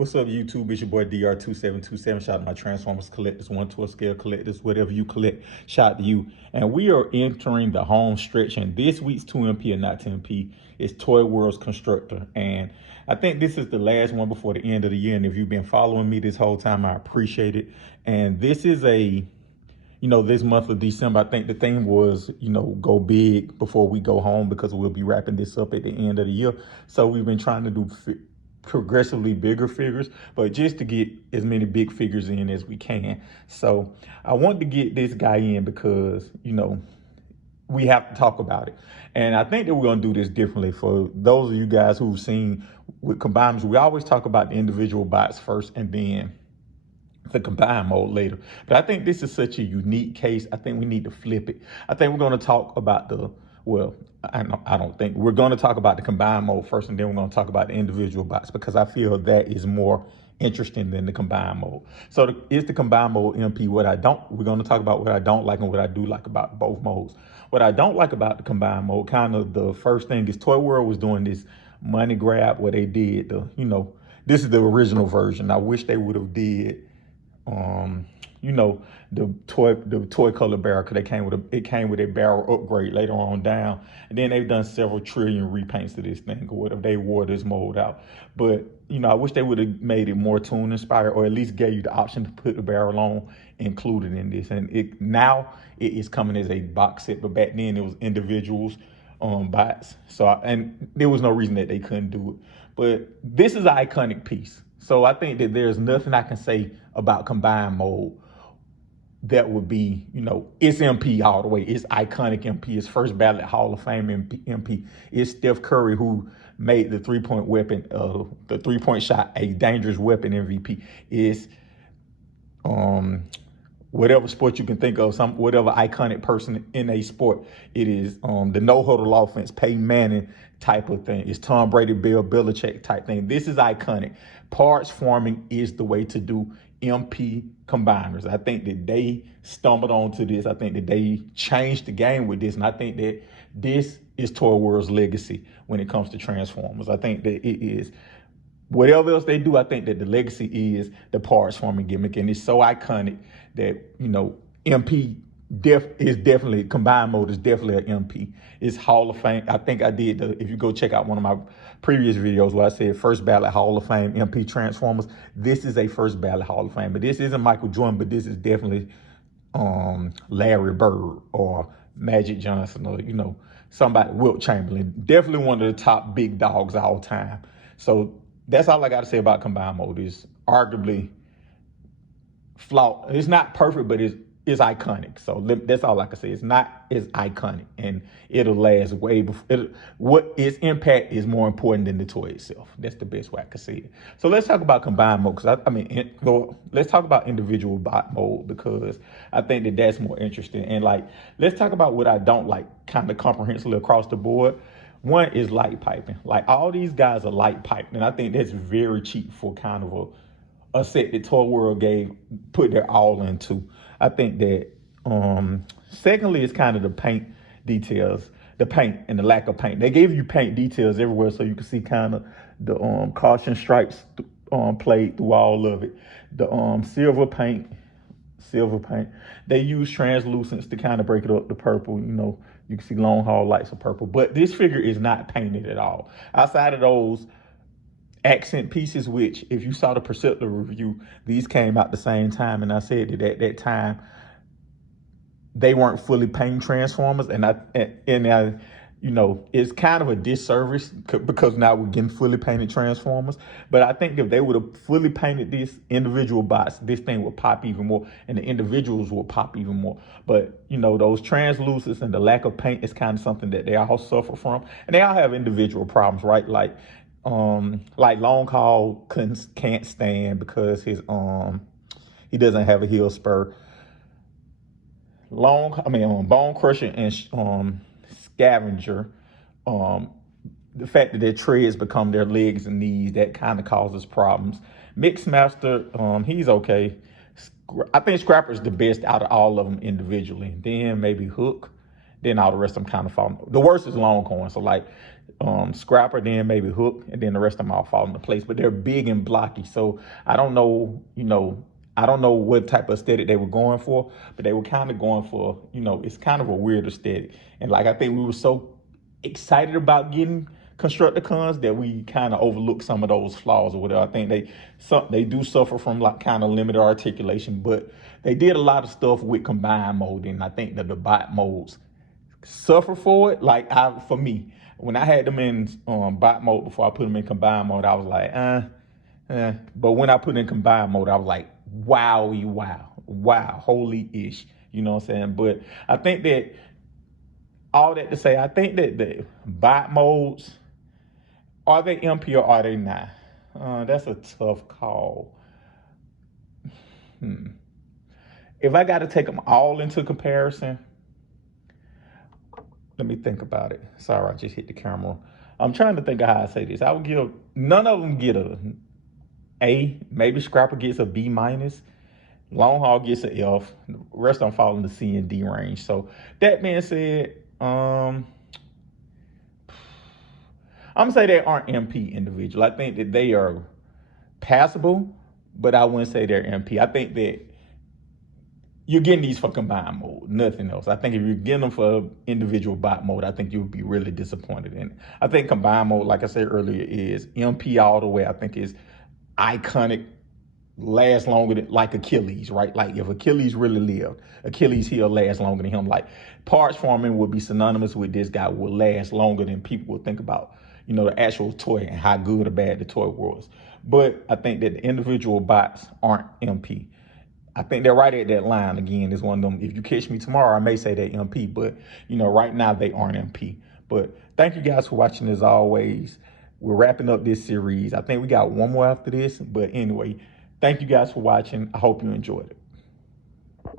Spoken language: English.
What's up, YouTube? It's your boy DR2727. Shout out to my Transformers collectors, 1 to a scale collectors, whatever you collect, shout out to you. And we are entering the home stretch, and this week's 2MP and not 10P is Toyworld's Constructor. And I think this is the last one before the end of the year. And if you've been following me this whole time, I appreciate it. And this is this month of December, I think the theme was, go big before we go home, because we'll be wrapping this up at the end of the year. So we've been trying to do progressively bigger figures, but just to get as many big figures in as we can. So I want to get this guy in because, we have to talk about it. And I think that we're going to do this differently. For those of you guys who've seen with combines, we always talk about the individual bots first and then the combine mode later. But I think this is such a unique case. I think we need to flip it. I think we're going to talk about I don't think we're going to talk about the combine mode first, and then we're going to talk about the individual bots, because I feel that is more interesting than the combine mode. So is the combine mode MP? We're going to talk about what I don't like and what I do like about both modes. What I don't like about the combine mode, kind of the first thing, is Toyworld was doing this money grab where they did this is the original version. I wish they would have did the toy color barrel, because it came with a barrel upgrade later on down, and then they've done several trillion repaints to this thing or whatever. They wore this mold out, but I wish they would have made it more tune inspired, or at least gave you the option to put the barrel on included in this. And now it is coming as a box set, but back then it was individuals bots. And there was no reason that they couldn't do it. But this is an iconic piece. So I think that there's nothing I can say about combine mode that would be, it's MP all the way. It's iconic MP. It's first ballot Hall of Fame MP. It's Steph Curry who made the three-point weapon, the three-point shot, a dangerous weapon MVP. It's whatever sport you can think of, whatever iconic person in a sport. It is the no-huddle offense, Peyton Manning type of thing. It's Tom Brady, Bill Belichick type thing. This is iconic. Parts forming is the way to do MP combiners. I think that they stumbled onto this. I think that they changed the game with this. And I think that this is Toyworld's legacy when it comes to Transformers. I think that it is. Whatever else they do, I think that the legacy is the parts forming gimmick. And it's so iconic that, MP is definitely, combine mode is definitely an MP. It's Hall of Fame. I think I did, if you go check out one of my previous videos where I said first ballot Hall of Fame MP Transformers, this is a first ballot Hall of Fame. But this isn't Michael Jordan, but this is definitely Larry Bird or Magic Johnson, or, somebody, Wilt Chamberlain. Definitely one of the top big dogs of all time. So that's all I got to say about combine mode. Is arguably flawed. It's not perfect, but it's iconic. So that's all I can say. It's iconic, and it'll last way before. What its impact is more important than the toy itself. That's the best way I can see it. So let's talk about combine mode, because let's talk about individual bot mode, because I think that that's more interesting. And let's talk about what I don't like, kind of comprehensively across the board. One is light piping. All these guys are light piped, and I think that's very cheap for kind of a set that Toyworld put their all into. I think that secondly is kind of the paint details, the paint and the lack of paint. They gave you paint details everywhere, so you can see kind of the caution stripes played through all of it. The silver paint. They use translucents to kind of break it up. The purple, you can see long haul lights of purple, but this figure is not painted at all. Outside of those accent pieces, which if you saw the Perceptor review, these came out the same time, and I said that at that time they weren't fully painted Transformers, and it's kind of a disservice because now we're getting fully painted Transformers. But I think if they would have fully painted these individual bots, this thing would pop even more, and the individuals will pop even more. But those translucents and the lack of paint is kind of something that they all suffer from, and they all have individual problems, right? Like Long Haul can't stand because his he doesn't have a heel spur. Bone Crusher and Scavenger, the fact that their treads become their legs and knees, that kind of causes problems. Mixmaster, he's okay. I think Scrapper's the best out of all of them individually. Then maybe Hook. Then all the rest of them kind of fall. The worst is Longhorn. So Scrapper, then maybe Hook, and then the rest of them all fall into place. But they're big and blocky, so I don't know, I don't know what type of aesthetic they were going for, but they were kind of going for, it's kind of a weird aesthetic. And like I think we were so excited about getting Constructicons that we kind of overlooked some of those flaws or whatever. I think they do suffer from like kind of limited articulation, but they did a lot of stuff with combined mode, and I think that the bot modes suffer for it. Like for me, when I had them in bot mode before I put them in combined mode, I was like, But when I put in combined mode, I was like, wow, holy ish. You know what I'm saying? But I think that all that to say, I think that the bot modes, are they MP or are they not? That's a tough call. If I got to take them all into comparison, let me think about it. Sorry, I just hit the camera. I'm trying to think of how I say this. I would give none of them get A. Maybe Scrapper gets a B minus. Long Haul gets an F. The rest of them fall in the C and D range. So that being said, I'm gonna say they aren't MP individual. I think that they are passable, but I wouldn't say they're MP. I think that you're getting these for combined mode, nothing else. I think if you're getting them for individual bot mode, I think you would be really disappointed in it. I think combined mode, like I said earlier, is MP all the way. I think is iconic, lasts longer than like Achilles, right? Like if Achilles really lived, Achilles heel lasts longer than him. Like parts forming would be synonymous with this guy, will last longer than people would think about, the actual toy and how good or bad the toy was. But I think that the individual bots aren't MP. I think they're right at that line. Again, it's one of them. If you catch me tomorrow, I may say they're MP, but right now they aren't MP. But thank you guys for watching as always. We're wrapping up this series. I think we got one more after this, but anyway, thank you guys for watching. I hope you enjoyed it.